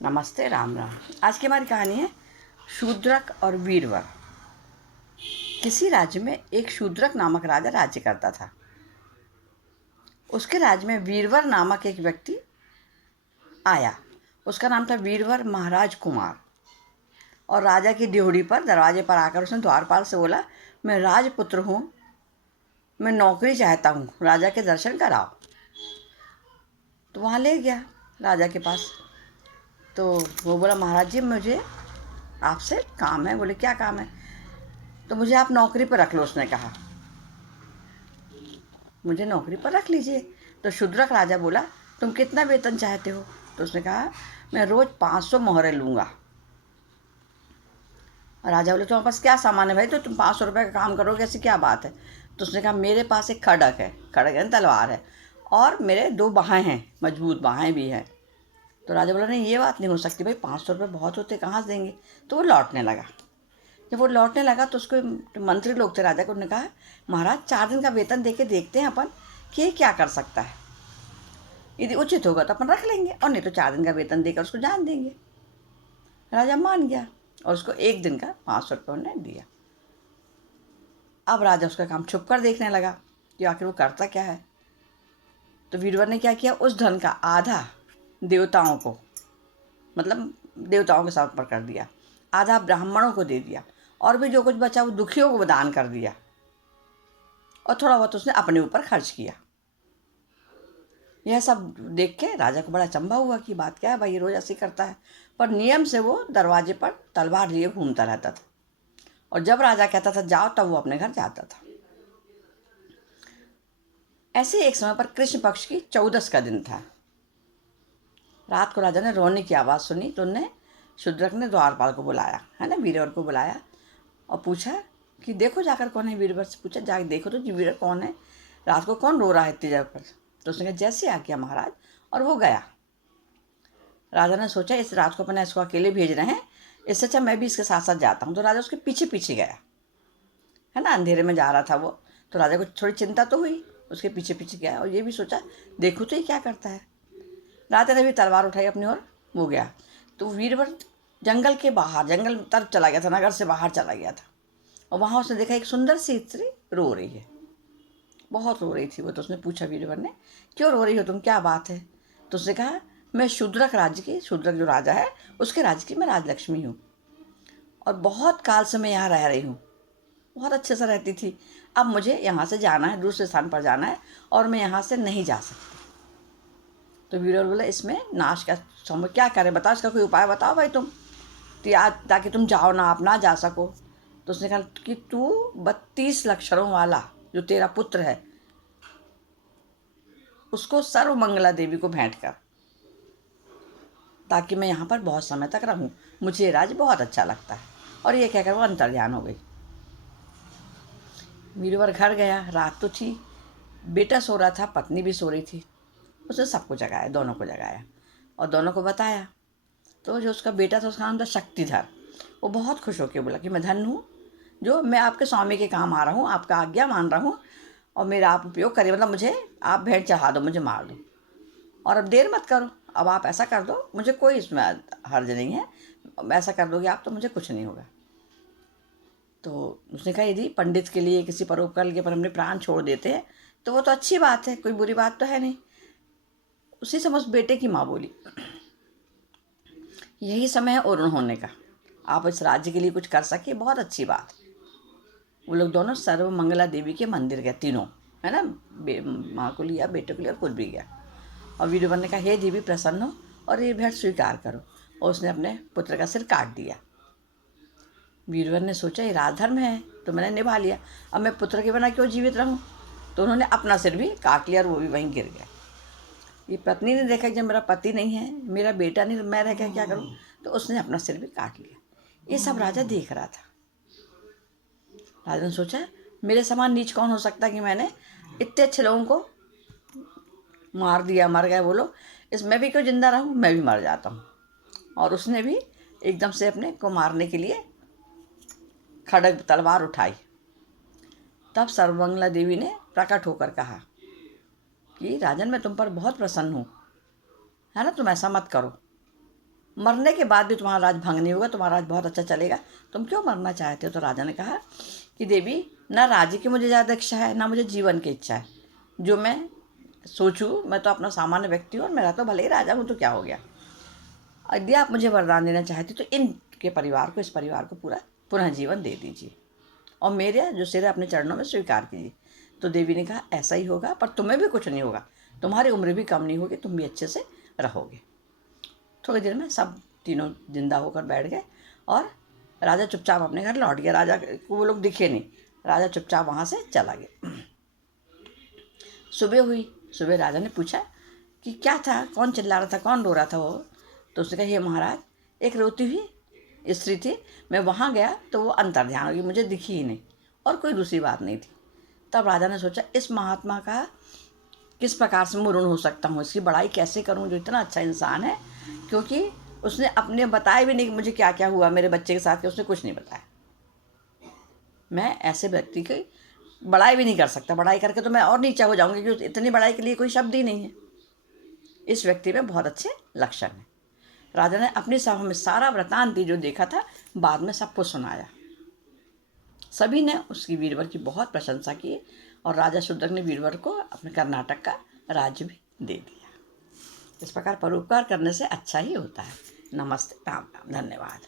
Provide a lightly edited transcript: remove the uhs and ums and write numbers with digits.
नमस्ते, राम राम। आज की हमारी कहानी है शूद्रक और वीरवर। किसी राज्य में एक शूद्रक नामक राजा राज्य करता था। उसके राज्य में वीरवर नामक एक व्यक्ति आया। उसका नाम था वीरवर महाराज कुमार। और राजा की ड्योढ़ी पर दरवाजे पर आकर उसने द्वारपाल से बोला, मैं राजपुत्र हूँ, मैं नौकरी चाहता हूँ, राजा के दर्शन कराओ। तो वहाँ ले गया राजा के पास। तो वो बोला, महाराज जी मुझे आपसे काम है। बोले, क्या काम है? तो मुझे आप नौकरी पर रख लो। उसने कहा, मुझे नौकरी पर रख लीजिए। तो शूद्रक राजा बोला, तुम कितना वेतन चाहते हो? तो उसने कहा, मैं रोज 500 मोहरें लूँगा। राजा बोले, तुम्हारे पास क्या सामान है भाई, तो तुम 500 रुपये का काम करोगे, ऐसी क्या बात है? तो उसने कहा, मेरे पास एक खड़ग है, खड़ग है तलवार है, और मेरे 2 बाहें हैं, मजबूत बाहें भी हैं। तो राजा बोला, नहीं ये बात नहीं हो सकती भाई, 500 रुपये बहुत होते, कहाँ से देंगे? तो वो लौटने लगा। जब वो लौटने लगा तो उसको मंत्री लोग थे राजा को, उन्होंने कहा, महाराज 4 दिन का वेतन दे के देखते हैं अपन कि ये क्या कर सकता है। यदि उचित होगा तो अपन रख लेंगे, और नहीं तो 4 दिन का वेतन देकर उसको जान देंगे। राजा मान गया और उसको 1 दिन का 500 रुपये उन्होंने दिया। अब राजा उसका काम छुप कर देखने लगा कि आखिर वो करता क्या है। तो वीरवर ने क्या किया, उस धन का आधा देवताओं को, मतलब देवताओं के साथ पर कर दिया, आधा ब्राह्मणों को दे दिया, और भी जो कुछ बचा वो दुखियों को दान कर दिया, और थोड़ा बहुत उसने अपने ऊपर खर्च किया। यह सब देख के राजा को बड़ा अचंभा हुआ कि बात क्या है भाई, ये रोज ऐसे करता है। पर नियम से वो दरवाजे पर तलवार लिए घूमता रहता था, और जब राजा कहता था जाओ, तब वो अपने घर जाता था। ऐसे एक समय पर कृष्ण पक्ष की 14th का दिन था। रात को राजा ने रोने की आवाज़ सुनी, तो उनने शूद्रक ने द्वारपाल को बुलाया, है ना, वीरवर को बुलाया, और पूछा कि देखो जाकर कौन है। वीरवर से पूछा, जा देखो तो जी वीरवर कौन है, रात को कौन रो रहा है इतनी जगह पर? तो उसने कहा, जैसे आ गया महाराज, और वो गया। राजा ने सोचा, इस रात को अपने इसको अकेले भेज रहे हैं, इससे अच्छा मैं भी इसके साथ साथ जाता हूँ। तो राजा उसके पीछे पीछे गया, है ना, अंधेरे में जा रहा था वो। तो राजा को थोड़ी चिंता तो हुई, उसके पीछे पीछे गया, और ये भी सोचा, देखो तो ये क्या करता है। राजा ने भी तलवार उठाई अपनी ओर, वो गया। तो वीरवर जंगल के बाहर, जंगल तरफ चला गया था, नगर से बाहर चला गया था, और वहाँ उसने देखा एक सुंदर सी स्त्री रो रही है, बहुत रो रही थी वो। तो उसने पूछा वीरवर ने, क्यों रो रही हो तुम, क्या बात है? तो उसने कहा, मैं शूद्रक राज्य की, शूद्रक जो राजा है उसके राज्य की मैं राजलक्ष्मी हूँ, और बहुत काल से मैं यहाँ रह रही हूँ, बहुत अच्छे से रहती थी। अब मुझे यहाँ से जाना है, दूसरे स्थान पर जाना है, और मैं यहाँ से नहीं जा सकती। तो वीरवर बोला, इसमें नाश का समय क्या करें, बताओ, इसका कोई उपाय बताओ भाई तुम, तो ताकि तुम जाओ ना, आप ना जा सको। तो उसने कहा कि तू 32 लक्षणों वाला जो तेरा पुत्र है, उसको सर्वमंगला देवी को भेंट कर, ताकि मैं यहाँ पर बहुत समय तक रहूँ, मुझे ये राज्य बहुत अच्छा लगता है। और ये कहकर वो अंतर्ध्यान हो गई। वीरवर घर गया, रात तो थी, बेटा सो रहा था, पत्नी भी सो रही थी। उसने सबको जगाया, दोनों को जगाया, और दोनों को बताया। तो जो उसका बेटा था, उसका नाम था शक्तिधर। वो बहुत खुश होकर बोला कि मैं धन हूँ, जो मैं आपके स्वामी के काम आ रहा हूँ, आपका आज्ञा मान रहा हूँ, और मेरा आप उपयोग करिए, मतलब मुझे आप भेंट चढ़ा दो, मुझे मार दो, और अब देर मत करो, अब आप ऐसा कर दो, मुझे कोई इसमें हर्ज नहीं है, ऐसा कर दोगे आप तो मुझे कुछ नहीं होगा। तो उसने कहा, यदि पंडित के लिए, किसी परोपकार के पर हमने प्राण छोड़ देते हैं तो वो तो अच्छी बात है, कोई बुरी बात तो है नहीं। उसी समय उस बेटे की माँ बोली, यही समय है अरुण होने का, आप इस राज्य के लिए कुछ कर सके, बहुत अच्छी बात। वो लोग दोनों सर्व मंगला देवी के मंदिर गए, तीनों, है ना, माँ को लिया, बेटे को लिया, और खुद भी गया। और वीरवर ने कहा, हे देवी प्रसन्न हो और ये भेंट स्वीकार करो, और उसने अपने पुत्र का सिर काट दिया। वीरवर ने सोचा, ये राजधर्म है तो मैंने निभा लिया, अब मैं पुत्र के बिना क्यों जीवित रहूं। तो उन्होंने अपना सिर भी काट लिया, और वो भी वहीं गिर गया। ये पत्नी ने देखा कि जब मेरा पति नहीं है, मेरा बेटा नहीं, तो मैं रह गया, क्या करूं। तो उसने अपना सिर भी काट लिया। ये सब राजा देख रहा था। राजा ने सोचा, मेरे समान नीच कौन हो सकता कि मैंने इतने अच्छे लोगों को मार दिया, मर गए वो लोग, मैं भी क्यों जिंदा रहूं, मैं भी मर जाता हूँ। और उसने भी एकदम से अपने को मारने के लिए खड़ग तलवार उठाई। तब सर्वमंगला देवी ने प्रकट होकर कहा कि राजन, मैं तुम पर बहुत प्रसन्न हूँ, है ना, तुम ऐसा मत करो। मरने के बाद भी तुम्हारा राज भंग नहीं होगा, तुम्हारा राज बहुत अच्छा चलेगा, तुम क्यों मरना चाहते हो? तो राजा ने कहा कि देवी, ना राज्य की मुझे ज़्यादा इच्छा है, ना मुझे जीवन की इच्छा है। जो मैं सोचूं, मैं तो अपना सामान्य व्यक्ति हूँ और मेरा तो भले ही राजा हूँ, तो क्या हो गया। यदि आप मुझे वरदान देना चाहते तो इनके परिवार को, इस परिवार को पूरा पुनः जीवन दे दीजिए और मेरे जो सिर है अपने चरणों में स्वीकार कीजिए। तो देवी ने कहा ऐसा ही होगा, पर तुम्हें भी कुछ नहीं होगा, तुम्हारी उम्र भी कम नहीं होगी, तुम भी अच्छे से रहोगे। थोड़ी देर में सब तीनों जिंदा होकर बैठ गए और राजा चुपचाप अपने घर लौट गया। राजा को वो लोग दिखे नहीं, राजा चुपचाप वहाँ से चला गया। सुबह हुई, सुबह राजा ने पूछा कि क्या था, कौन चिल्ला रहा था, कौन रो रहा था वो? तो उसने कहा, हे महाराज, एक रोती हुई स्त्री थी, मैं वहाँ गया तो वो अंतर्ध्यान हो गई, मुझे दिखी ही नहीं, और कोई दूसरी बात नहीं थी। तब राजा ने सोचा, इस महात्मा का किस प्रकार से मैं ऋण हो सकता हूँ, इसकी बड़ाई कैसे करूँ, जो इतना अच्छा इंसान है। क्योंकि उसने अपने बताया भी नहीं कि मुझे क्या क्या हुआ मेरे बच्चे के साथ, कि उसने कुछ नहीं बताया। मैं ऐसे व्यक्ति की बड़ाई भी नहीं कर सकता, बड़ाई करके तो मैं और नीचा हो जाऊंगी, क्योंकि इतनी बड़ाई के लिए कोई शब्द ही नहीं है। इस व्यक्ति में बहुत अच्छे लक्षण हैं। राजा ने अपनी सभा में सारा वृतांत जो देखा था बाद में सबको सुनाया। सभी ने उसकी वीरवर की बहुत प्रशंसा की और राजा शूद्रक ने वीरवर को अपने कर्नाटक का राज्य भी दे दिया। इस प्रकार परोपकार करने से अच्छा ही होता है। नमस्ते, राम राम, धन्यवाद।